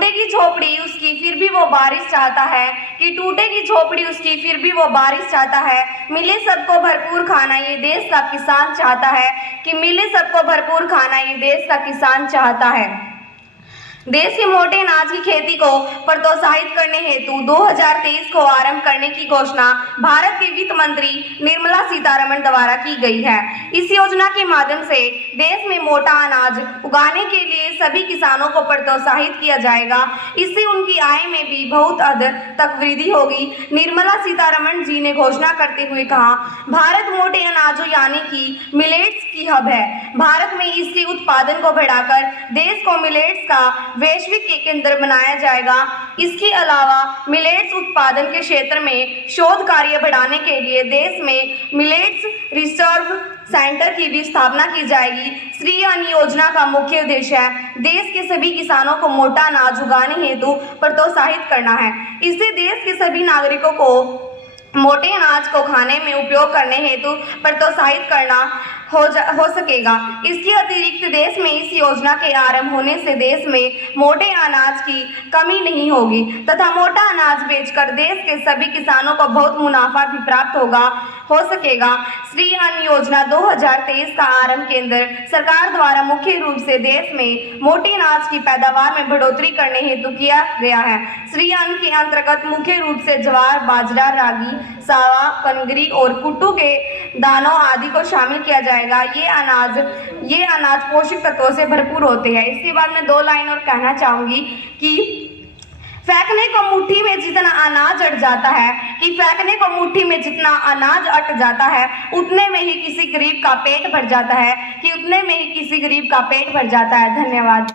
टूटेगी झोपड़ी उसकी फिर भी वो बारिश चाहता है, कि टूटेगी झोपड़ी उसकी फिर भी वो बारिश चाहता है। मिले सबको भरपूर खाना ये देश का किसान चाहता है, कि मिले सबको भरपूर खाना ये देश का किसान चाहता है। देश के मोटे अनाज की खेती को प्रोत्साहित करने हेतु 2023 को आरंभ करने की घोषणा भारत के वित्त मंत्री निर्मला सीतारमण द्वारा की गई है। इस योजना के माध्यम से देश में मोटा अनाज उगाने के लिए सभी किसानों को प्रोत्साहित किया जाएगा। इससे उनकी आय में भी बहुत हद तक वृद्धि होगी। निर्मला सीतारमण जी ने घोषणा करते हुए कहा, भारत मोटे अनाजों यानी कि मिलेट्स की हब है। भारत में इसके उत्पादन को बढ़ाकर देश को मिलेट्स का वैश्विक केंद्र बनाया जाएगा। इसके अलावा मिलेट्स उत्पादन के क्षेत्र में शोध कार्य बढ़ाने के लिए देश में मिलेट्स रिसर्च सेंटर की भी स्थापना की जाएगी। श्री अन्न योजना का मुख्य उद्देश्य है देश के सभी किसानों को मोटा अनाज उगाने हेतु प्रोत्साहित करना है। इससे देश के सभी नागरिकों को मोटे अनाज को खाने में उपयोग करने हेतु प्रोत्साहित करना हो सकेगा। इसके अतिरिक्त देश में इस योजना के आरंभ होने से देश में मोटे अनाज की कमी नहीं होगी तथा मोटा अनाज बेचकर देश के सभी किसानों को बहुत मुनाफा भी प्राप्त हो सकेगा। श्री अन्न योजना 2023 का आरंभ केंद्र सरकार द्वारा मुख्य रूप से देश में मोटे अनाज की पैदावार में बढ़ोतरी करने हेतु किया गया है। श्री अन्न के अंतर्गत मुख्य रूप से ज्वार, बाजरा, रागी, सावा, कनगरी और कुट्टू के दानों आदि को शामिल किया जाएगा। ये अनाज पोषक तत्वों से भरपूर होते हैं। इसके बाद मैं 2 लाइन और कहना चाहूंगी कि फेंकने को मुट्ठी में जितना अनाज अट जाता है, कि फेंकने को मुट्ठी में जितना अनाज अट जाता है उतने में ही किसी गरीब का पेट भर जाता है, कि उतने में ही किसी गरीब का पेट भर जाता है। धन्यवाद।